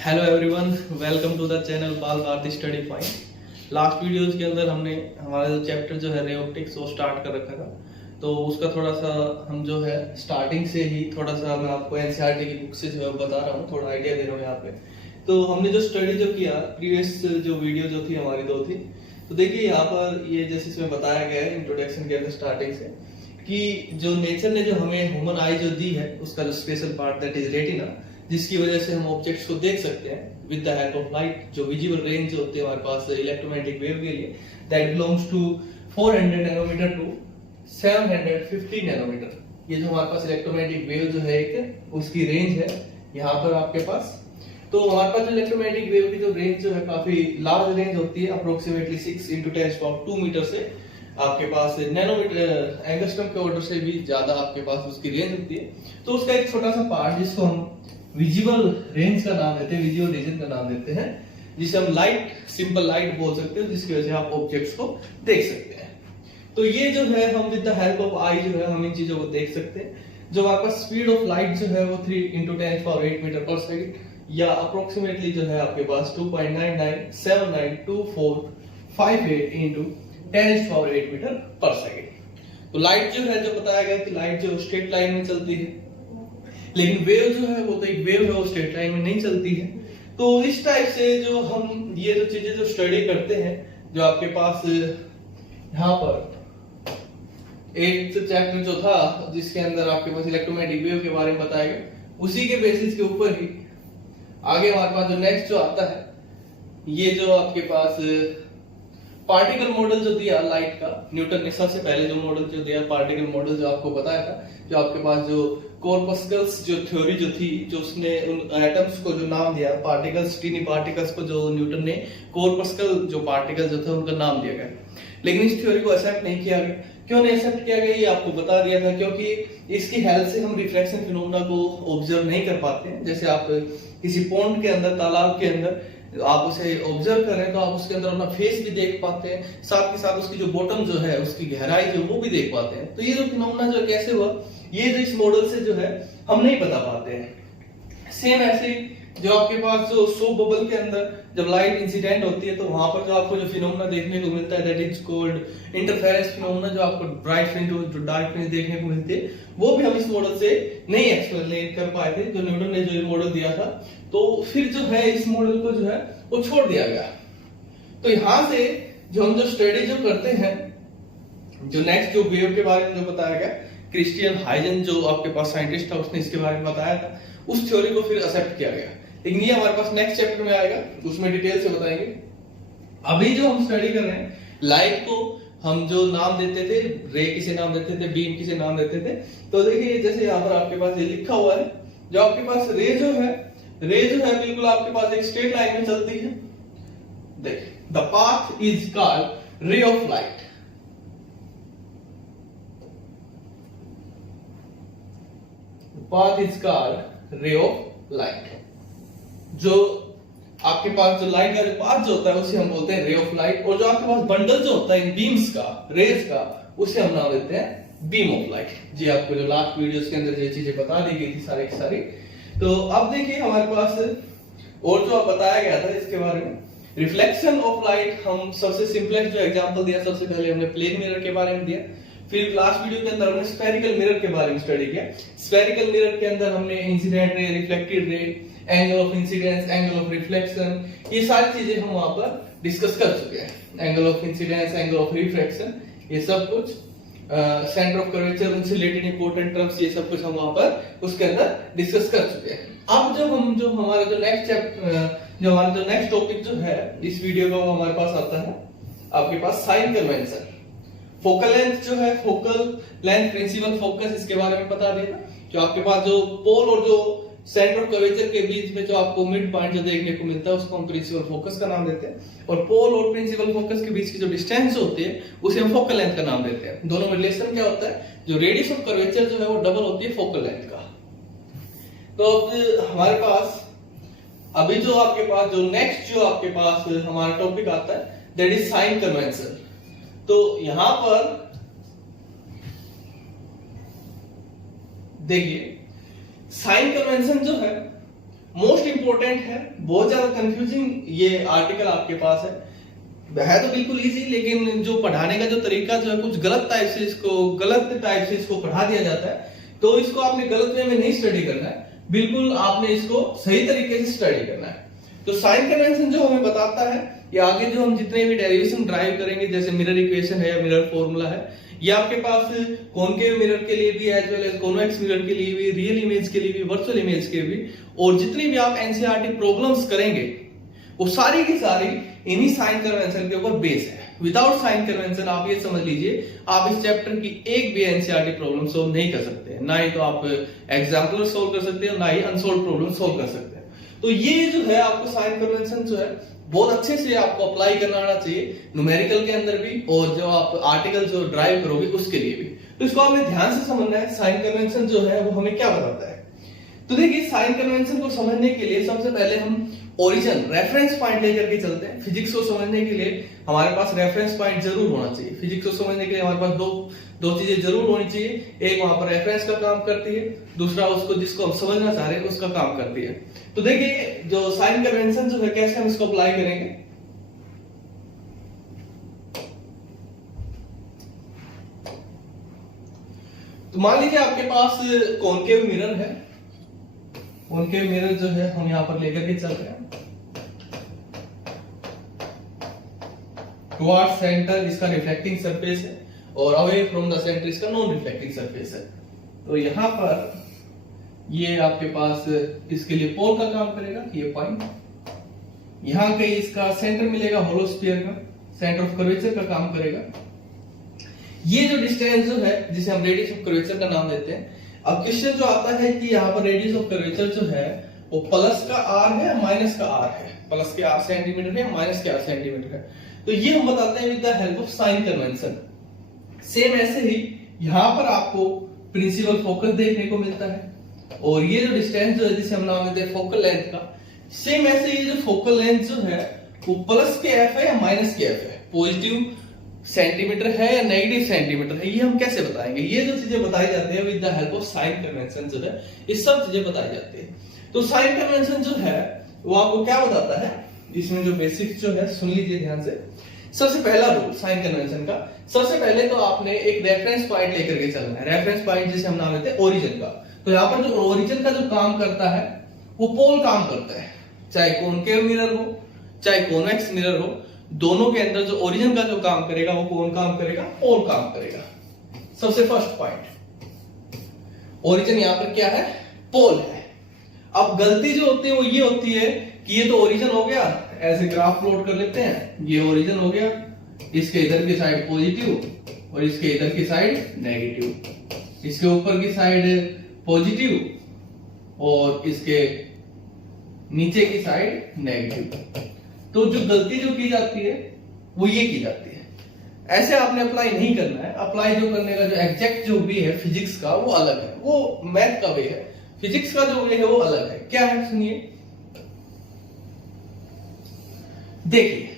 Hello everyone, welcome to the channel Bal Bharati study point. Last videos के अंदर हमने हमारा जो चैप्टर जो है रे ऑप्टिक्स वो स्टार्ट कर रखा था, तो उसका थोड़ा सा हम जो है स्टार्टिंग से ही थोड़ा सा मैं आपको एनसीईआरटी की बुक से जो है बता रहा हूँ, थोड़ा आइडिया दे रहा हूँ यहाँ पे। तो हमने जो स्टडी जो किया प्रीवियस जो वीडियो जो थी हमारी दो थी, तो देखिए यहाँ पर ये जैसे इसमें बताया गया है इंट्रोडक्शन के अंदर स्टार्टिंग से कि जो नेचर ने जो हमें ह्यूमन आई जो दी है उसका जो special part that is retina, जिसकी वजह से हम ऑब्जेक्ट्स को देख सकते हैं with the help of light. जो विजिबल रेंज जो होती है हमारे पास इलेक्ट्रोमैग्नेटिक वेव के लिए, that belongs to 400 nanometer to 750 nanometer. ये जो हमारे पास इलेक्ट्रोमैग्नेटिक वेव जो है एक उसकी रेंज है यहाँ पर आपके पास। तो हमारे पास जो इलेक्ट्रोमैग्नेटिक वेव की जो रेंज जो है काफी लार्ज रेंज होती है, अप्रोक्सीमेटली 6 × 10⁻² मीटर से आपके पास नैनोमीटर एंगस्ट्रम के ऑर्डर से भी ज्यादा आपके पास उसकी रेंज होती है। तो उसका एक छोटा सा पार्ट जिसको हम विजिबल रेंज का नाम देते हैं, विजुअल रीजन का नाम देते हैं, जिसे हम लाइट, सिंपल लाइट बोल सकते हैं, जिसकी वजह से आप ऑब्जेक्ट्स को देख सकते हैं। तो ये जो है हम विद द हेल्प ऑफ आई जो है हम इन चीजों को देख सकते हैं। जो आपका स्पीड ऑफ लाइट जो है वो 3 × 10⁸ मीटर पर सेकंड या अप्रोक्सीमेटली जो है आपके पास 2.99792458 × 10⁸ मीटर पर सेकंड। तो लाइट जो है, जो बताया गया कि लाइट जो स्ट्रेट लाइन में चलती है, लेकिन वेव जो है वो तो एक वेव है, वो स्ट्रेट लाइन में नहीं चलती है। तो इस टाइप से जो हम ये जो चीजें जो स्टडी करते हैं, जो आपके पास यहाँ पर एक चैप्टर जो था जिसके अंदर आपके पास इलेक्ट्रोमैग्नेटिक वेव के बारे में बताया गया, उसी के बेसिस के ऊपर ही आगे हमारे पास जो नेक्स्ट जो आता है, ये जो आपके पास पार्टिकल मॉडल जो दिया लाइट का, न्यूटन ने सबसे पहले जो मॉडल जो दिया पार्टिकल मॉडल जो आपको बताया था, जो आपके पास जो कॉर्पस्कल्स जो थ्योरी जो थी, जो उसने उन एटम्स को जो नाम दिया पार्टिकल्स, टीनी पार्टिकल्स को जो न्यूटन ने कॉर्पस्कल जो पार्टिकल जो थे उनका नाम दिया गया। लेकिन इस थ्योरी को एक्सेप्ट नहीं किया गया। क्यों नहीं एक्सेप्ट किया गया ये आपको बता दिया था, क्योंकि इसकी हेल्प से हम रिफ्लेक्शन फिनोमेना को ऑब्जर्व नहीं कर पाते हैं। जैसे आप किसी पॉन्ड के अंदर, तालाब के अंदर आप उसे ऑब्जर्व करें तो आप उसके अंदर अपना फेस भी देख पाते हैं, साथ के साथ उसकी जो बॉटम जो है उसकी गहराई जो वो भी देख पाते हैं। तो ये जो फिनोमेना जो कैसे हुआ, ये जो इस मॉडल से जो है हम नहीं बता पाते हैं। सेम ऐसे जो आपके पास जो सोप बबल के अंदर जब लाइट इंसिडेंट होती है तो वहां पर जो आपको जो फिनोमेना देखने को मिलता है that is called interference phenomena. जो आपको ब्राइट फ्रिंज और जो डार्क फ्रिंज देखने को मिलते हैं, वो भी हम इस मॉडल से नहीं एक्सप्लेन कर पाए थे, जो न्यूटन ने जो ये मॉडल दिया था। तो फिर जो है इस मॉडल को जो है वो छोड़ दिया गया। तो यहां से जो हम जो स्टडी जो करते हैं, जो नेक्स्ट जो वेव के बारे में जो बताया गया, क्रिस्टियन हाइजन जो आपके पास साइंटिस्ट था उसने इसके बारे में बताया था, उस थ्योरी को फिर एक्सेप्ट किया गया। लेकिन ये हमारे पास नेक्स्ट चैप्टर में आएगा, उसमें डिटेल से बताएंगे। अभी जो हम स्टडी कर रहे हैं, लाइट को हम जो नाम देते थे, रे किसे नाम देते थे, बीम किसे नाम देते थे। तो देखिए जैसे यहाँ पर आपके पास ये लिखा हुआ है, जो आपके पास रे जो है बिल्कुल आपके पास एक स्ट्रेट लाइन में चलती है। देखिए the path is called ray of light. Path is called ray of light. जो आपके पास जो लाइट का पाथ जो होता है उसे हम बोलते हैं रे ऑफ लाइट, और जो आपके पास बंडल जो होता है इन बीम्स का, रेज का, उसे हम नाम देते हैं बीम ऑफ लाइट। जी आपको जो लास्ट वीडियोस के अंदर ये चीजें बता दी गई थी सारी की सारी। तो अब देखिए हमारे पास और जो बताया गया था इसके बारे में, रिफ्लेक्शन ऑफ लाइट। हम सबसे सिंपलेस्ट जो एग्जांपल दिया, सबसे पहले हमने प्लेन मिरर के बारे में दिया, फिर लास्ट वीडियो के अंदर हमने स्फेरिकल मिरर के बारे में स्टडी किया। स्फेरिकल मिरर के अंदर हमने incident ray, reflected ray, angle of incidence, angle of reflection, ये सारी चीजें हम वहां पर डिस्कस कर चुके हैं। Angle of incidence, angle of refraction, ये सब कुछ, सेंटर ऑफ कर्वेचर, उनसे रिलेटेड इंपॉर्टेंट टर्म्स, ये सब कुछ हम वहां पर उसके अंदर डिस्कस कर चुके हैं। अब जब हम जो हमारा जो नेक्स्ट चैप्टर, जो हमारा जो नेक्स्ट टॉपिक जो है इस वीडियो का, वो हमारे पास आता है आपके पास साइन कन्वेंशन। फोकल लेंथ जो है, फोकल लेंथ, प्रिंसिपल फोकस, इसके बारे में बता देना। जो आपके पास जो पोल और जो सेंटर ऑफ कर्वेचर के बीच में जो आपको मिड पॉइंट जो देखने को मिलता है उसको हम प्रिंसिपल फोकस का नाम देते हैं, और पोल और प्रिंसिपल फोकस के बीच की जो डिस्टेंस होती है उसे हम फोकल लेंथ का नाम देते हैं। दोनों में रिलेशन क्या होता है, जो रेडियस ऑफ कर्वेचर जो है वो डबल होती है फोकल लेंथ का। तो अब हमारे पास अभी जो आपके पास जो नेक्स्ट जो आपके पास हमारा टॉपिक आता है दैट इज साइन कन्वेंशन। तो यहां पर देखिए साइन कन्वेंशन जो है मोस्ट इंपॉर्टेंट है, बहुत ज्यादा कंफ्यूजिंग ये आर्टिकल आपके पास है तो बिल्कुल इजी, लेकिन जो पढ़ाने का जो तरीका जो है कुछ गलत टाइप से इसको पढ़ा दिया जाता है, तो इसको आपने गलत वे में नहीं स्टडी करना है, बिल्कुल आपने इसको सही तरीके से स्टडी करना है। तो साइन कन्वेंशन जो हमें बताता है, ये आगे जो हम जितने भी डेरिवेशन ड्राइव करेंगे, जैसे मिरर इक्वेशन है या मिरर फॉर्मूला है, ये आपके पास कॉनकेव मिरर के लिए भी as well as convex mirror के लिए भी, रियल इमेज के लिए भी, वर्चुअल इमेज के भी, और जितनी भी आप एनसीईआरटी प्रॉब्लम्स करेंगे वो सारी की सारी इन्हीं साइन कन्वेंशन के ऊपर बेस है। विदाउट साइन कन्वेंशन आप ये समझ लीजिए आप इस चैप्टर की एक भी एनसीईआरटी प्रॉब्लम सोल्व नहीं कर सकते, ना ही तो आप एग्जाम्पलर सोल्व कर सकते हो, ना ही अनसोल्व प्रॉब्लम सोल्व कर सकते हैं। तो ये जो है आपको साइन कन्वेंशन जो है बहुत अच्छे से आपको अप्लाई करना आना चाहिए, न्यूमेरिकल के अंदर भी और जो आप आर्टिकल जो ड्राइव करोगे उसके लिए भी। तो इसको आपने ध्यान से समझना है, साइन कन्वेंशन जो है वो हमें क्या बताता है। तो देखिए साइन कन्वेंशन को समझने के लिए सबसे पहले हम ओरिजिन रेफरेंस पॉइंट लेकर के चलते हैं। फिजिक्स को समझने के लिए हमारे पास रेफरेंस पॉइंट जरूर होना चाहिए। फिजिक्स को समझने के लिए हमारे पास दो चीजें जरूर होनी चाहिए, एक वहां पर रेफरेंस का काम करती है, दूसरा उसको जिसको हम समझना चाह रहे हैं उसका काम करती है। तो देखिए जो साइन कन्वेंशन जो है कैसे हम इसको अप्लाई करेंगे। तो मान लीजिए आपके पास कॉनकेव मिरर है, कॉनकेव मिरर जो है हम यहां पर लेकर के चल रहे हैं। टुवर्ड्स सेंटर इसका रिफ्लेक्टिंग सरफेस है और अवे फ्रॉम द सेंटर इसका नॉन रिफ्लेक्टिंग सरफेस है। तो यहां पर ये आपके पास इसके लिए पोल का काम करेगा, ये पॉइंट यहां कहीं इसका सेंटर मिलेगा, होलो स्फीयर का सेंटर ऑफ कर्वेचर का काम करेगा। ये जो डिस्टेंस जो है जिसे हम रेडियस ऑफ कर्वेचर का नाम देते हैं। अब क्वेश्चन जो आता है कि यहाँ पर रेडियस ऑफ कर्वेचर जो है वो प्लस का आर है माइनस का आर है, प्लस के आर सेंटीमीटर है माइनस के आर सेंटीमीटर है। तो ये हम बताते हैं with the help of sine convention. Same ऐसे ही यहाँ पर आपको प्रिंसिपल फोकस देखने को मिलता है और ये जो डिस्टेंस जो है जिसे हम नाम देते हैं फोकल लेंथ का, सेम ऐसे ये जो फोकल लेंथ जो है वो प्लस के एफ है या माइनस के एफ है, पॉजिटिव सेंटीमीटर है या नेगेटिव सेंटीमीटर है, ये हम कैसे बताएंगे। ये जो चीजें बताई जाती है with the help of sine convention जो है ये सब चीजें बताई जाती है। तो साइन कन्वेंशन जो है वो आपको क्या बताता है, इसमें जो बेसिक्स जो है सुन लीजिए ध्यान से। सबसे पहला रूल साइन कन्वेंशन का, सबसे पहले तो आपने एक रेफरेंस पॉइंट लेकर के चलना है। रेफरेंस पॉइंट जिसे हम नाम देते हैं ओरिजिन का। तो यहाँ पर जो ओरिजिन का जो काम करता है वो पोल काम करता है, चाहे कॉनकेव मिरर हो चाहे कॉन्वेक्स मिरर हो, दोनों के अंदर जो ओरिजिन का जो काम करेगा वो कौन काम करेगा, पोल काम करेगा। सबसे फर्स्ट पॉइंट ओरिजिन यहाँ पर क्या है, पोल है। अब गलती जो होती है वो ये होती है कि ये तो ओरिजिन हो गया, ऐसे ग्राफ प्लॉट कर लेते हैं, ये ओरिजिन हो गया, इसके इधर की साइड पॉजिटिव और इसके इधर की साइड नेगेटिव, इसके ऊपर की साइड पॉजिटिव और इसके नीचे की साइड नेगेटिव। तो जो गलती जो की जाती है वो ये की जाती है, ऐसे आपने अप्लाई नहीं करना है। अप्लाई जो करने का जो एग्जैक्ट जो वे है फिजिक्स का वो अलग है, वो मैथ का वे है, फिजिक्स का जो वे है वो अलग है। क्या है सुनिए, देखिए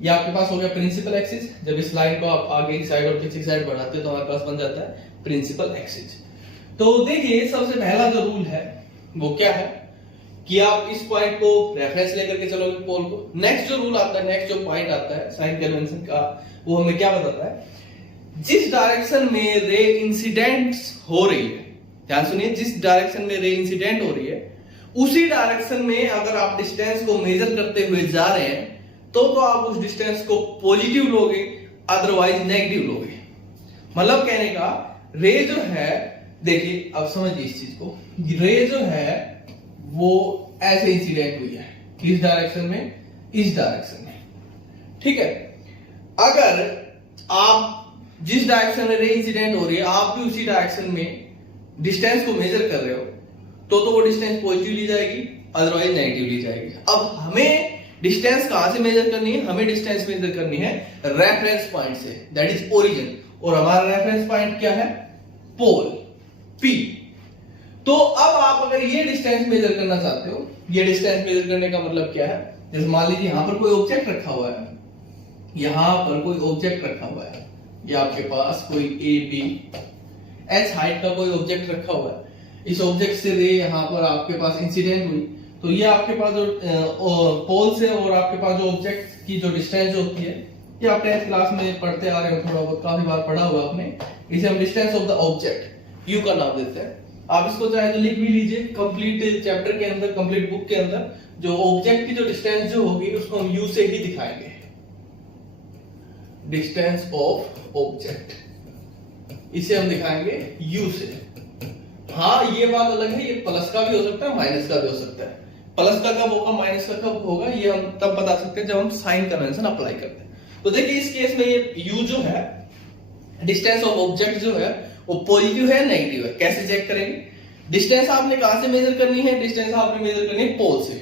ये आपके पास हो गया प्रिंसिपल एक्सिस। जब इस लाइन को आप आगे की साइड और पीछे की साइड बढ़ाते हैं तो हमारे पास बन जाता है प्रिंसिपल एक्सिस। तो देखिए सबसे पहला जो रूल है वो क्या है कि आप इस पॉइंट को रेफरेंस लेकर के चलोगे पोल को। नेक्स्ट जो रूल आता है, नेक्स्ट जो पॉइंट आता है साइन कन्वेंशन का, वो हमें क्या बताता है, जिस डायरेक्शन में रे इंसिडेंट्स हो रही है, ध्यान सुनिए, जिस डायरेक्शन में रे इंसिडेंट हो रही है उसी डायरेक्शन में अगर आप डिस्टेंस को मेजर करते हुए जा रहे हैं तो आप उस डिस्टेंस को पॉजिटिव लोगे, अदरवाइज नेगेटिव लोगे। मतलब कहने का रे जो है, देखिए अब समझिए इस चीज को, रे जो है वो ऐसे इंसिडेंट हुई है इस डायरेक्शन में, इस डायरेक्शन में, ठीक है। अगर आप जिस डायरेक्शन में रे इंसिडेंट हो रही है आप भी उसी डायरेक्शन में डिस्टेंस को मेजर कर रहे हो तो वो डिस्टेंस पॉजिटिव ली जाएगी, अदरवाइज नेगेटिव ली जाएगी। अब हमें डिस्टेंस कहां से मेजर करनी है, हमें डिस्टेंस मेजर करनी है रेफरेंस पॉइंट से, दैट इज ओरिजिन। और हमारा रेफरेंस पॉइंट क्या है, पोल P। तो अब आप अगर ये डिस्टेंस मेजर करना चाहते हो, ये डिस्टेंस मेजर करने का मतलब क्या है, जैसे मान लीजिए यहां पर कोई ऑब्जेक्ट रखा हुआ है, यहां पर कोई ऑब्जेक्ट रखा हुआ है, ये आपके पास कोई ए बी एच हाइट का कोई ऑब्जेक्ट रखा हुआ है। इस ऑब्जेक्ट से रे यहां पर आपके पास इंसिडेंट हुई, तो ये आपके पास जो पोल से और आपके पास जो ऑब्जेक्ट की जो डिस्टेंस होती है, ये आप 10th क्लास में पढ़ते आ रहे हो, थोड़ा बहुत काफी बार पढ़ा हुआ आपने। इसे हम distance of the object you का नाम देते हैं। आप इसको चाहे तो लिख भी लीजिए, कंप्लीट चैप्टर के अंदर, कंप्लीट बुक के अंदर जो ऑब्जेक्ट की जो डिस्टेंस जो होगी उसको हम यू से ही दिखाएंगे, डिस्टेंस ऑफ ऑब्जेक्ट, इसे हम दिखाएंगे यू से। हाँ ये बात अलग है, ये प्लस का भी हो सकता है, माइनस का भी हो सकता है। प्लस का कब होगा, माइनस का कब होगा, ये हम तब बता सकते हैं जब हम साइन कन्वेंशन अप्लाई करते हैं। तो देखिए इस केस में ये यू जो है, डिस्टेंस ऑफ ऑब्जेक्ट जो है वो पॉजिटिव है नेगेटिव है, कैसे चेक करेंगे? डिस्टेंस आपने कहां से मेजर करनी है? डिस्टेंस आपने मेजर करनी है पोल से।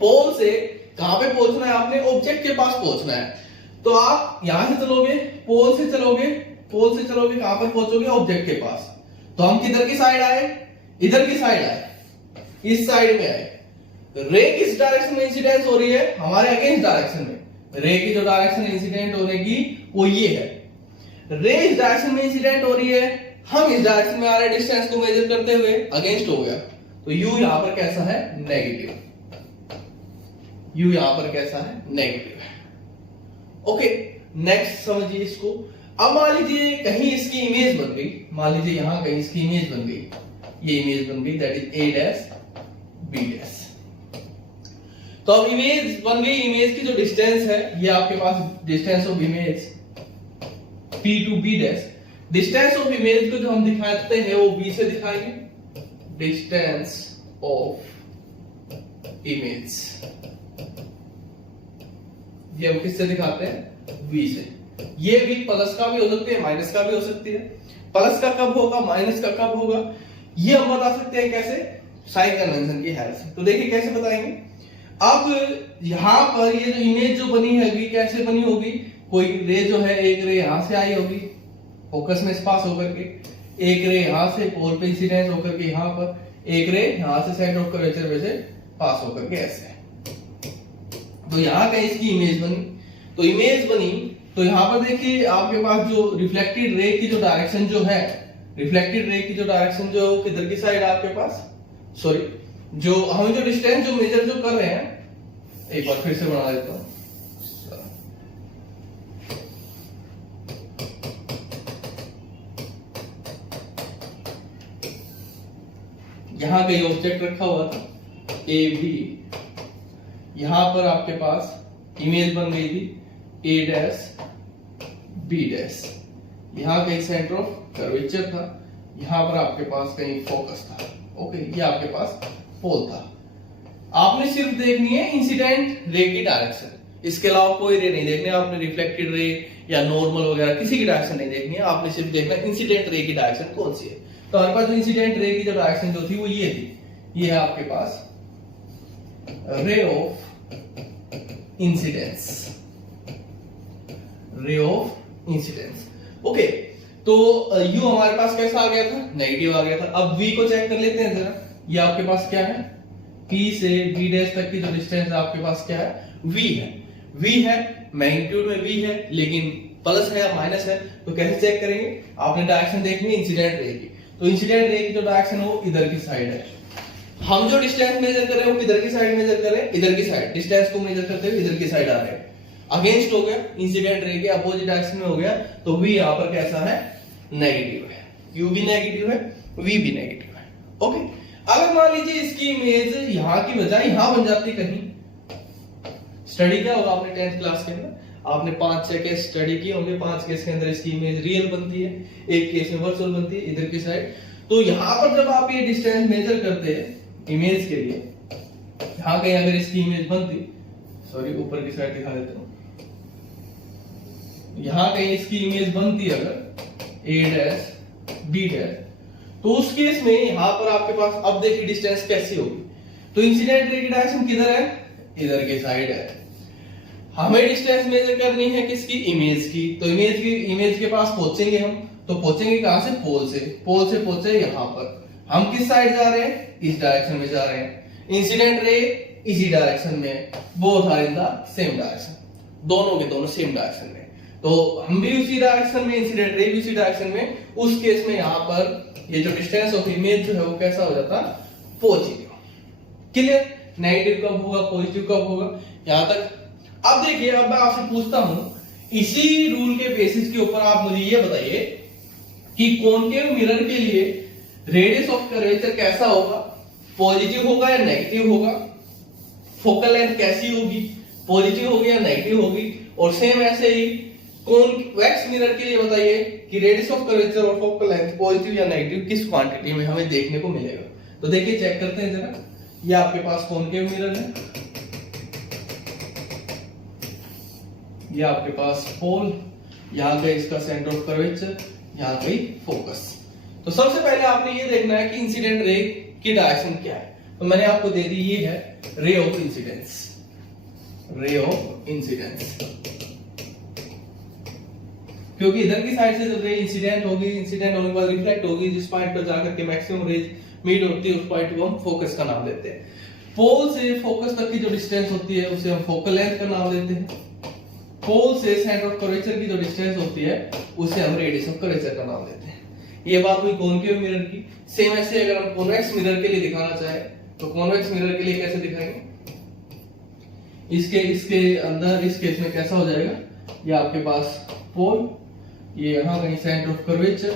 पोल से कहां पे पहुंचना है आपने? ऑब्जेक्ट के पास पहुंचना है। तो आप यहां से चलोगे, पोल से चलोगे, पोल से चलोगे, कहां पर पहुंचोगे? ऑब्जेक्ट के पास। तो हम किधर की साइड आए? इधर की साइड आए, इस साइड में आए। रे किस डायरेक्शन में इंसिडेंस हो रही है? हमारे अगेंस्ट डायरेक्शन में। रे की जो डायरेक्शन इंसिडेंट होने की वो ये है। रे इस डायरेक्शन में इंसिडेंट हो रही है, हम इस डायरेक्शन में आ रहे हैं, डिस्टेंस को मेजर करते हुए अगेंस्ट हो गया। तो यू यहां पर कैसा है? नेगेटिव। यू यहां पर कैसा है? नेगेटिव है। ओके, नेक्स्ट समझिए इसको। अब मान लीजिए कहीं इसकी इमेज बन गई, मान लीजिए यहां कहीं इसकी इमेज बन गई, ये इमेज बन गई, that is A dash B dash. तो अब इमेज बन गई, इमेज की जो डिस्टेंस है, ये आपके पास distance of image P to B dash. Distance of image को जो हम दिखाते हैं वो B से दिखाएंगे, डिस्टेंस ऑफ इमेज, ये हम किससे दिखाते हैं? V से। ये भी प्लस का भी हो सकती है, माइनस का भी हो सकती है। प्लस का कब होगा, माइनस का कब होगा, ये हम बता सकते हैं कैसे? साइन कन्वेंशन की हेल्प से। तो देखिए कैसे बताएंगे। अब यहां पर ये जो इमेज जो बनी है कैसे बनी होगी? कोई रे जो है, एक रे यहां से आई होगी फोकस में पास होकर के, एक रे यहां से पोल पे इंसिडेंस होकर के यहां पर, एक रे यहां से सेंटर ऑफ कर्वेचर में से पास होकर के ऐसे। तो यहां कहीं इसकी इमेज बनी, तो इमेज बनी तो यहां पर देखिए आपके पास जो रिफ्लेक्टेड रे की जो डायरेक्शन जो है, रिफ्लेक्टेड रे की जो डायरेक्शन जो किधर की साइड है आपके पास, सॉरी जो हम जो डिस्टेंस जो मेजर जो कर रहे हैं, एक बार फिर से बना देता हूं। यहां कहीं ऑब्जेक्ट रखा हुआ था ए बी, यहां पर आपके पास इमेज बन गई थी ए डैश बी डैश, यहां कहीं सेंटर ऑफ कर्वेचर था, यहां पर आपके पास कहीं फोकस था। ओके, ये आपके पास पोल था। आपने सिर्फ देखनी है इंसिडेंट रे की डायरेक्शन, इसके अलावा कोई रे नहीं देखनी है आपने, रिफ्लेक्टेड रे या नॉर्मल वगैरह किसी की डायरेक्शन नहीं देखनी है, आपने सिर्फ देखना इंसिडेंट रे की डायरेक्शन कौन सी है। तो हमारे पास जो इंसिडेंट रे की जो डायरेक्शन जो थी वो ये थी, ये है आपके पास ray of incidence, ray of incidence. Okay, तो यू हमारे पास कैसा आ गया था? नेगेटिव आ गया था। अब v को चेक कर लेते हैं जरा। ये आपके पास क्या है? P से B डैश तक की जो डिस्टेंस है आपके पास क्या है? v है। v है, मैग्नीट्यूड में v है, लेकिन प्लस है या माइनस है, तो कैसे चेक करेंगे? आपने डायरेक्शन देखनी है इंसिडेंट रे की, तो इंसिडेंट रे की जो डायरेक्शन है वो इधर की साइड है। हम जो डिस्टेंस मेजर कर रहे हैं वो किधर की साइड मेजर कर रहे हैं? इधर की साइड। डिस्टेंस को मेजर करते हुए इधर की साइड आ रहे हैं, अगेंस्ट हो गया, इंसिडेंट रे के अपोजिट डायरेक्शन में हो गया, तो v यहां पर कैसा है? नेगेटिव है। u भी नेगेटिव है, v भी नेगेटिव है। ओके, अगर मान लीजिए इसकी इमेज यहां की बजाय यहां बन जाती कहीं, स्टडी क्या होगा आपने 10th क्लास के अंदर, आपने 5-6 केस स्टडी किए होंगे, 5 केस के अंदर इसकी इमेज रियल बनती है, एक केस में वर्चुअल बनती है इधर की साइड। तो यहां पर जब आप ये डिस्टेंस मेजर करते हैं इमेज के लिए, यहां कहीं अगर इसकी इमेज बनती, सॉरी ऊपर की साइड दिखा देता हूं, यहां कहीं इसकी इमेज बनती अगर ए डैश बी डैश, तो उस केस में यहां पर आपके पास अब देखिए डिस्टेंस कैसी होगी। तो इंसिडेंट रे की डायरेक्शन किधर है? इधर की साइड है। हमें डिस्टेंस मेजर करनी है किसकी? इमेज की। तो इमेज के पास पहुंचेंगे हम, तो पहुंचेंगे कहां से? पोल से। पोल से पहुंचे यहां पर, हम किस साइड जा रहे हैं? इस डायरेक्शन में जा रहे हैं। इंसिडेंट रे इसी डायरेक्शन में, both are in the same direction, दोनों के दोनों सेम डायरेक्शन में। तो हम भी उसी डायरेक्शन में, इंसिडेंट रे भी उसी डायरेक्शन में। उस केस में यहां पर ये जो डिस्टेंस ऑफ इमेज जो है वो कैसा हो जाता? पॉजिटिव। क्लियर? नेगेटिव कब होगा, पॉजिटिव कब होगा, यहां तक। अब देखिए, अब मैं आपसे पूछता हूं, इसी रूल के बेसिस के ऊपर आप मुझे ये बताइए कि कॉनकेव मिरर के लिए रेडियस ऑफ कर्वेचर कैसा होगा, पॉजिटिव होगा या नेगेटिव होगा, फोकल लेंथ कैसी होगी, पॉजिटिव होगी या नेगेटिव होगी, और सेम ऐसे ही कॉन्वेक्स मिरर के लिए बताइए कि रेडियस ऑफ कर्वेचर और फोकल लेंथ पॉजिटिव या नेगेटिव किस क्वांटिटी में हमें देखने को मिलेगा। तो देखिए, चेक करते हैं जरा। ये आपके पास कॉनकेव मिरर है, ये आपके पास पोल, यहां पे इसका सेंटर ऑफ कर्वेचर, यहां पे फोकस। तो सबसे पहले आपने ये देखना है कि इंसिडेंट रे की डायरेक्शन क्या है। तो मैंने आपको दे दी, ये है रे of incidence, ray of incidence, क्योंकि इधर की साइड से जब रे इंसिडेंट होगी, इंसिडेंट होने के बाद रिफ्लेक्ट होगी, जिस पॉइंट पर जाकर के मैक्सिमम रेज मीट होती है, उस पॉइंट को हम फोकस का नाम देते हैं। पोल से फोकस तक की जो डिस्टेंस होती है उसे हम फोकल लेंथ का नाम देते हैं। पोल से सेंटर ऑफ कर्वेचर की जो डिस्टेंस होती है उसे हम रेडियस ऑफ कर्वेचर का नाम देते हैं। ये बात हुई कॉनकेव मिरर की। सेम ऐसे अगर हम कॉन्वेक्स मिरर के लिए दिखाना चाहें तो कॉन्वेक्स मिरर के लिए कैसे दिखाएंगे, इसके अंदर इस केस में कैसा हो जाएगा, ये आपके पास पोल, ये यहां कहीं सेंटर ऑफ कर्वेचर,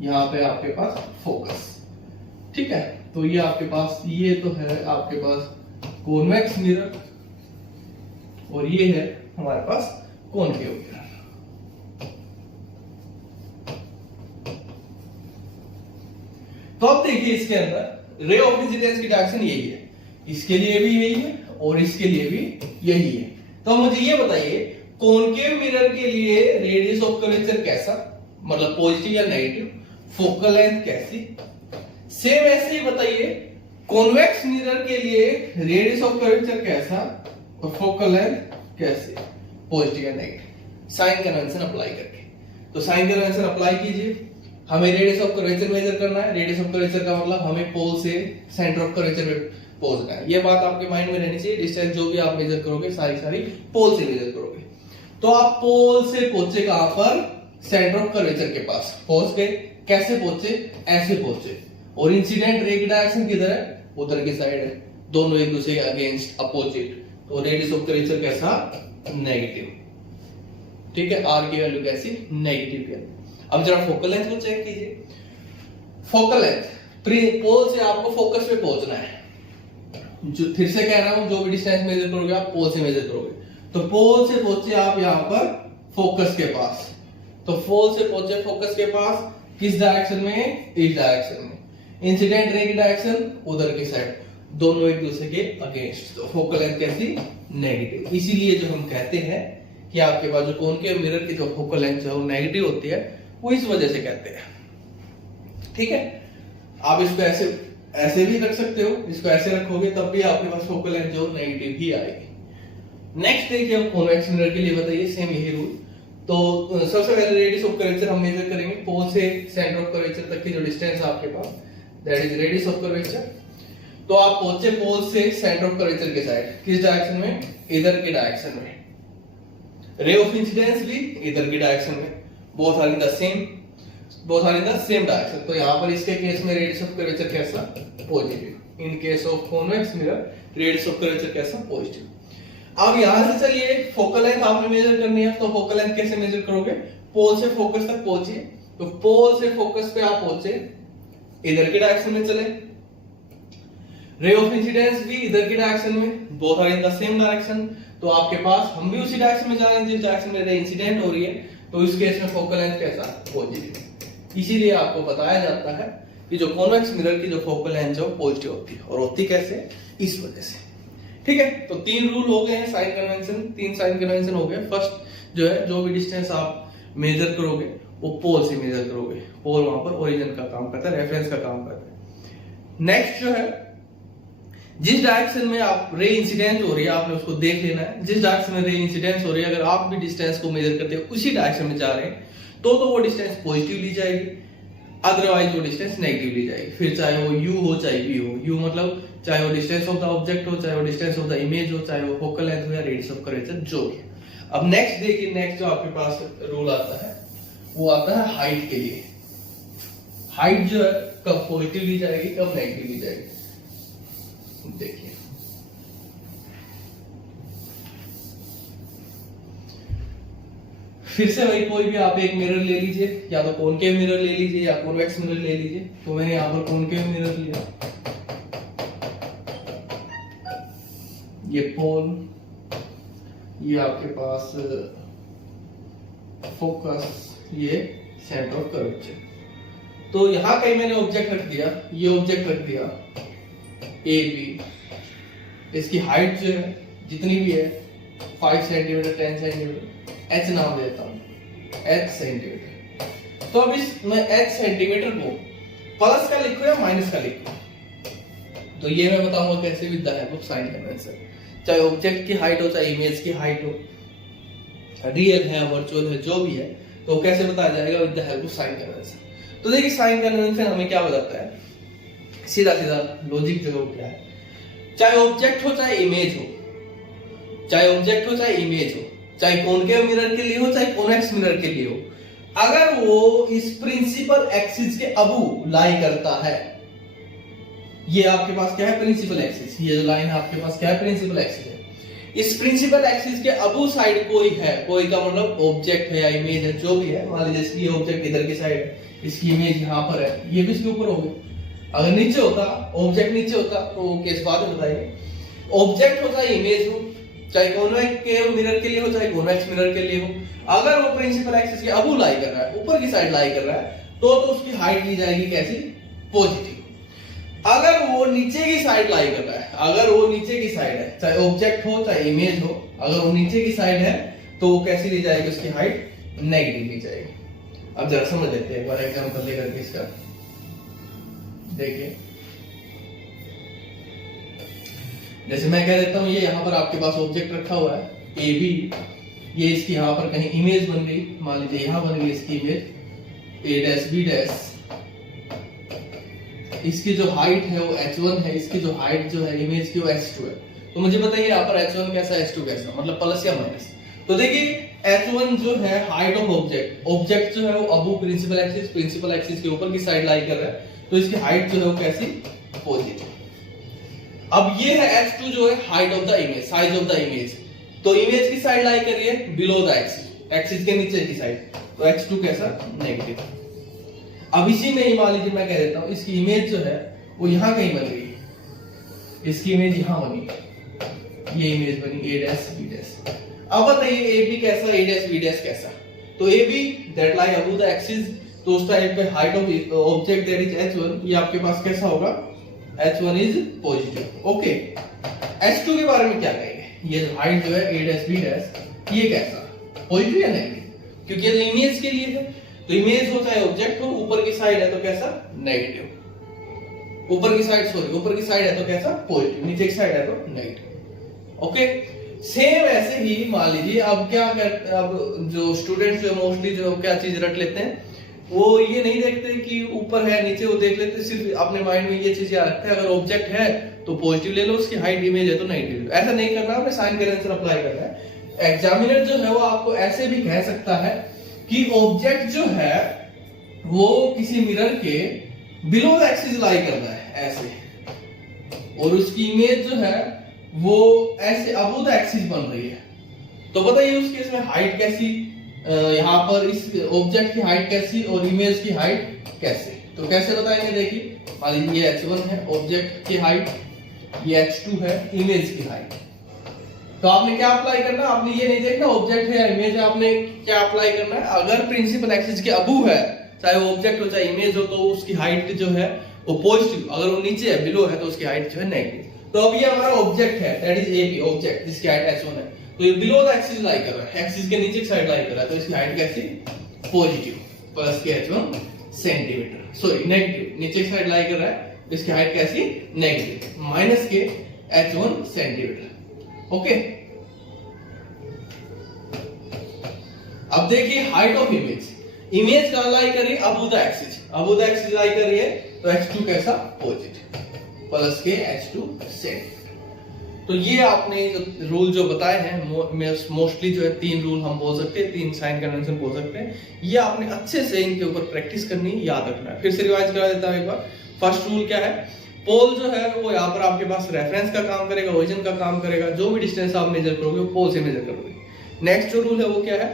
यहां पे आपके पास फोकस। ठीक है, तो ये आपके पास, ये तो है आपके पास कॉन्वेक्स मिरर, और ये है हमारे पास कॉनकेव मिरर। तो अब देखिए, इसके अंदर रे ऑफ इंसिडेंस की डायरेक्शन यही है, इसके लिए भी यही है और इसके लिए भी यही है। तो मुझे ये बताइए, कॉनकेव मिरर के लिए रेडियस ऑफ कर्वेचर कैसा, मतलब पॉजिटिव या नेगेटिव, फोकल लेंथ कैसी। सेम ऐसे ही बताइए, कॉन्वेक्स मिरर के लिए रेडियस ऑफ कर्वेचर कैसा और फोकल लेंथ कैसे, पॉजिटिव या नेगेटिव, साइन कन्वेंशन अप्लाई करके। तो साइन कन्वेंशन अप्लाई कीजिए। हमें रेडियस ऑफ कर्वेचर मेजर करना है। रेडियस ऑफ कर्वेचर का मतलब हमें पोल से सेंटर ऑफ कर्वेचर में पहुंचना है। ये बात आपके माइंड में रहनी चाहिए। डिस्टेंस जो भी आप मेजर करोगे सारी पोल से मेजर करोगे। तो आप पोल से पहुंचे कहां पर, सेंटर ऑफ कर्वेचर के पास पहुंच गए। कैसे पहुंचे, ऐसे पहुंचे। और इंसिडेंट रे की डायरेक्शन किधर है, उधर की साइड है, दोनों एक दूसरे के अगेंस्ट अपोजिट। तो रेडियस ऑफ कर्वेचर कैसा, नेगेटिव। ठीक है, आर की वैल्यू कैसी, नेगेटिव है। अब जरा फोकल लेंथ को चेक कीजिए। फोकल लेंथ, पोल से आपको फोकस पे पहुंचना है। जो फिर से कह रहा हूं, जो भी डिस्टेंस मेजर करोगे आप पोल से मेजर करोगे। तो पोल से पहुंचे आप यहां पर फोकस के पास। तो पोल से पहुंचे फोकस के पास, किस डायरेक्शन में, इस डायरेक्शन में। इंसिडेंट रे की डायरेक्शन उधर की साइड, दोनों एक दूसरे के अगेंस्ट। तो फोकल लेंथ कैसी, नेगेटिव। इसीलिए जो हम कहते हैं कि आपके पास जो कॉनकेव मिरर की जो फोकल लेंथ है वो नेगेटिव होती है, वो इस वजह से कहते हैं। ठीक है, आप इसको ऐसे भी रख सकते हो, इसको ऐसे रखोगे तब भी आपके पास फोकल लेंथ जो नेगेटिव ही आएगी। नेक्स्ट देखिए, हम कॉन्वेक्स मिरर के लिए बताइए सेम यही रूल। तो सबसे पहले रेडियस ऑफ कर्वेचर हम मेजर करेंगे। पोल से सेंटर ऑफ कर्वेचर तक की जो डिस्टेंस है आपके पास, that is radius of curvature. तो आप पहुंचे पोल से सेंटर ऑफ कर्वेचर के साइड, किस डायरेक्शन में, इधर के डायरेक्शन में। रे ऑफ इंसिडेंस भी इधर की डायरेक्शन में, both are in the same direction. तो यहां पर इसके केस में रेडियस ऑफ कर्वेचर कैसा, positive. In case of convex mirror radius of curvature कैसा, पॉजिटिव। अब यहां से चलिए, फोकल लेंथ आपने मेजर करनी है। तो फोकल लेंथ कैसे मेजर करोगे, पोल से फोकस तक पहुंचिए। तो पोल से फोकस पे आप पहुंचे, इधर की डायरेक्शन में चले। रे ऑफ इंसिडेंस भी इधर की डायरेक्शन में, both are in the same direction. तो आपके पास, हम भी उसी डायरेक्शन में जा रहे हैं जिस डायरेक्शन में रे इंसिडेंट हो रही है। तो इस केस में फोकल लेंथ कैसा, पॉजिटिव। इसीलिए आपको बताया जाता है कि जो कॉन्वेक्स मिरर की जो फोकल लेंथ है वो पॉजिटिव होती है। और होती कैसे, इस वजह से। ठीक है, तो 3 रूल हो गए हैं साइन कन्वेंशन, 3 साइन कन्वेंशन हो गए। फर्स्ट जो है, जो भी डिस्टेंस आप मेजर करोगे वो पोल से मेजर करोगे। पोल वहां पर ओरिजिन का काम करता है, रेफरेंस का काम करता है। नेक्स्ट जो है, जिस डायरेक्शन में आप रे इंसिडेंट हो रही है आपने उसको देख लेना है। जिस डायरेक्शन में रे इंसिडेंस हो रही है, अगर आप भी डिस्टेंस को मेजर करते हो उसी डायरेक्शन में जा रहे हैं तो वो डिस्टेंस पॉजिटिव ली जाएगी, अदरवाइज वो डिस्टेंस नेगेटिव ली जाएगी। फिर चाहे वो u हो चाहे v हो। u मतलब चाहे वो डिस्टेंस ऑफ द ऑब्जेक्ट हो, चाहे वो डिस्टेंस ऑफ द इमेज हो, चाहे वो फोकल लेंथ हो या रेडियस ऑफ कर्वेचर, जो भी। अब नेक्स्ट देखिए, नेक्स्ट जो आपके पास रूल आता है वो आता है हाइट के लिए। हाइट जो है कब पॉजिटिव ली जाएगी, कब नेगेटिव ली जाएगी, देखिए। फिर से वही कोई भी आप एक मिरर ले लीजिए, या तो कॉनकेव मिरर ले लीजिए या कॉन्वेक्स मिरर ले लीजिए। तो मैंने यहाँ पर कॉनकेव मिरर लिया, ये पोल, ये आपके पास फोकस, ये सेंटर ऑफ कर्वेचर। तो यहां कहीं मैंने ऑब्जेक्ट रख दिया, ये ऑब्जेक्ट रख दिया ए बी, इसकी हाइट जो है जितनी भी है 5 सेंटीमीटर 10 सेंटीमीटर, एच नाम देता हूं, एच सेंटीमीटर। तो अब इस मैं एच सेंटीमीटर को प्लस का लिखो या माइनस का लिखो, तो ये मैं बताऊंगा कैसे with the help of sine convention. चाहे ऑब्जेक्ट की हाइट हो, चाहे इमेज की हाइट हो, रियल है वर्चुअल है जो भी है, तो कैसे बताया जाएगा with the help of sine convention. तो देखिए साइन कन्वेंशन हमें क्या बताता है, सीधा सीधा लॉजिक जो क्या है, चाहे ऑब्जेक्ट हो चाहे इमेज हो, चाहे ऑब्जेक्ट हो चाहे इमेज हो, चाहे कॉनकेव मिरर के लिए हो चाहे कॉन्वेक्स मिरर के लिए हो, अगर वो इस प्रिंसिपल एक्सिस के अबू लाई करता है, ये आपके पास क्या है प्रिंसिपल एक्सिस, ये जो लाइन है आपके पास क्या है प्रिंसिपल एक्सिस है, इस प्रिंसिपल एक्सिस के अबू साइड कोई है, कोई का मतलब ऑब्जेक्ट है या इमेज है जो भी है, मान लीजिए ये ऑब्जेक्ट इधर की साइड है, इसकी इमेज यहाँ पर है, ये भी इसके ऊपर होगी। अगर नीचे होता, ऑब्जेक्ट नीचे होता तो केस बाद में बताएंगे। ऑब्जेक्ट हो चाहे इमेज हो, चाहे कॉन्वेक्स मिरर के लिए हो चाहे कॉन्वेक्स मिरर के लिए हो, अगर वो प्रिंसिपल एक्सिस के अबू लाई कर रहा है, ऊपर की साइड लाई कर रहा है, तो उसकी हाइट ली जाएगी कैसी, पॉजिटिव। अगर वो नीचे की साइड लाई कर रहा है, अगर वो नीचे की साइड है, चाहे ऑब्जेक्ट हो चाहे इमेज हो, अगर वो नीचे की साइड है तो वो कैसी ली जाएगी, उसकी हाइट नेगेटिव ली जाएगी। अब जरा समझ लेते हैं एक बार एग्जांपल लेकर के इसका, देखिए जैसे मैं कह देता हूं ये यहां पर आपके पास ऑब्जेक्ट रखा हुआ है ए बी, ये इसकी यहां पर कहीं इमेज बन गई, मान लीजिए यहां बन गई इसकी image A dash B dash, इसकी जो हाइट है वो h1 है, इसकी जो हाइट जो है इमेज की वो h2 है। तो मुझे बताइए यहाँ पर h1 कैसा h2 कैसा, मतलब प्लस या माइनस। तो देखिए h1 जो है हाइट ऑफ ऑब्जेक्ट, ऑब्जेक्ट जो है वो अबू प्रिंसिपल एक्सिस के ऊपर की साइड लाई कर रहा है, तो इसकी हाइट जो है वो कैसी, पॉजिटिव। अब ये है h2 जो है height of the image, size of the image, तो इमेज की साइड लाई कर रही है बिलो द एक्सिस, एक्सिस के नीचे की साइड, तो h2 कैसा, नेगेटिव। अब इसी में ही मान लीजिए मैं कह देता हूं इसकी इमेज जो है वो यहां कहीं बन गई, इसकी इमेज यहां बनी, ये इमेज बनी ए डैश बी डैश। अब बताइए ए बी कैसा, ए डैश बी डैश कैसा, तो A B that lie above the axis, तो उस टाइप पे height of object that is h1, ये आपके पास कैसा होगा, h1 is positive. Okay, h2 के बारे में क्या कहेंगे, ये जो हाइट जो है ए डैश बी डैश, ये कैसा, पॉजिटिव या नेगेटिव, क्योंकि ये इमेज के लिए है, तो इमेज हो चाहे ऑब्जेक्ट हो, ऊपर की साइड है तो कैसा, नेगेटिव, ऊपर की साइड है तो कैसा, पॉजिटिव, नीचे की साइड है तो नेगेटिव। ओके, सेम ऐसे ही मान लीजिए अब क्या करते, अब जो स्टूडेंट्स जो मोस्टली जो क्या चीज रट लेते हैं, वो ये नहीं देखते कि ऊपर है नीचे, वो देख लेते सिर्फ अपने माइंड में ये चीज याद रखते हैं, अगर ऑब्जेक्ट है तो पॉजिटिव ले लो, उसकी हाइट इमेज है तो नेगेटिव। ऐसा नहीं करना, आपने साइन कन्वेंशन अप्लाई करना है। एग्जामिनर जो है वो आपको ऐसे भी कह सकता है कि ऑब्जेक्ट जो है वो किसी मिरर के बिलो द एक्सिस लाई कर रहा है ऐसे, और उसकी इमेज जो है वो ऐसे अबव द एक्सिस बन रही है, तो बताइए उस केस में हाइट कैसी, यहाँ पर इस ऑब्जेक्ट की हाइट कैसी और इमेज की हाइट कैसे, तो कैसे बताएंगे, देखिए मान लीजिए ये h1 है ऑब्जेक्ट की हाइट, ये h2 है इमेज की हाइट, तो आपने क्या अप्लाई करना, आपने ये नहीं देखना ऑब्जेक्ट है या इमेज है, आपने क्या अप्लाई करना है, अगर प्रिंसिपल एक्सिस के अबू है, चाहे वो ऑब्जेक्ट हो चाहे इमेज हो, तो उसकी हाइट जो है वो पॉजिटिव, अगर वो नीचे है बिलो है तो उसकी हाइट जो है नेगेटिव। तो अब ये हमारा ऑब्जेक्ट है, that is A B object, जिसकी हाइट h1 है, तो ये बिलो द एक्सिस लाई कर रहा है, एक्सिस के नीचे की साइड लाई कर रहा है, तो इसकी हाइट कैसी, पॉजिटिव, प्लस के h1 सेंटीमीटर, सॉरी नेगेटिव, नीचे की साइड लाई कर रहा है, इसकी हाइट कैसी, नेगेटिव, माइनस के h1 सेंटीमीटर। ओके, अब देखिए हाइट ऑफ इमेज, इमेज कहां लाई कर रही है, above the axis, above the axis लाई कर रही है, तो h2 कैसा, पॉजिटिव, प्लस के h2 सेंटीमीटर। तो ये आपने जो रूल जो बताए हैं, मोस्टली जो है 3 रूल हम बोल सकते हैं, 3 साइन कन्वेंशन बोल सकते हैं, ये आपने अच्छे से इनके ऊपर प्रैक्टिस करनी, याद रखना है। फिर से रिवाइज करा देता हूं एक बार। फर्स्ट रूल क्या है, पोल जो है वो यहाँ पर आपके पास रेफरेंस का काम करेगा, ओरिजिन का काम करेगा, जो भी डिस्टेंस आप मेजर करोगे वो पोल से मेजर करोगे। नेक्स्ट जो रूल है वो क्या है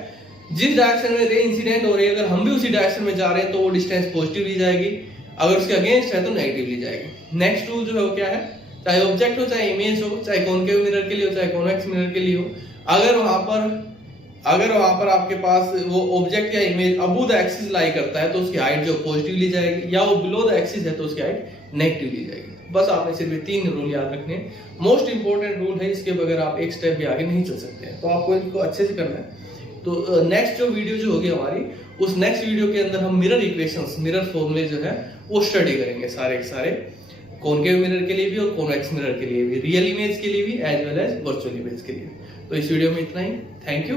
जिस डायरेक्शन में रे इंसिडेंट हो रही है अगर हम भी उसी डायरेक्शन में जा रहे हैं तो वो डिस्टेंस पॉजिटिव ली जाएगी, अगर उसके अगेंस्ट है तो नेगेटिव ली जाएगी। नेक्स्ट रूल जो है वो क्या है, चाहे ऑब्जेक्ट हो चाहे इमेज हो, चाहे कॉनकेव मिरर के लिए हो चाहे कॉन्वेक्स मिरर के लिए हो, अगर वहां पर आपके पास वो ऑब्जेक्ट या इमेज अबव द एक्सिस लाई करता है तो उसकी हाइट जो पॉजिटिव ली जाएगी, या वो बिलो द एक्सिस है तो उसकी हाइट नेगेटिव ली जाएगी। बस आपने सिर्फ ये 3 रूल याद रखने हैं, मोस्ट इंपॉर्टेंट रूल है, इसके बगैर आप एक स्टेप भी आगे नहीं चल सकते हैं, तो आपको इनको अच्छे से करना है। तो नेक्स्ट जो वीडियो जो होगी हमारी, उस नेक्स्ट वीडियो के अंदर हम मिरर इक्वेशंस, मिरर फॉर्मूले जो है वो स्टडी करेंगे सारे के सारे, कॉनकेव मिरर के लिए भी और कॉन्वेक्स मिरर के लिए भी, रियल इमेज के लिए भी as well as virtual image के लिए। तो इस वीडियो में इतना ही, थैंक यू।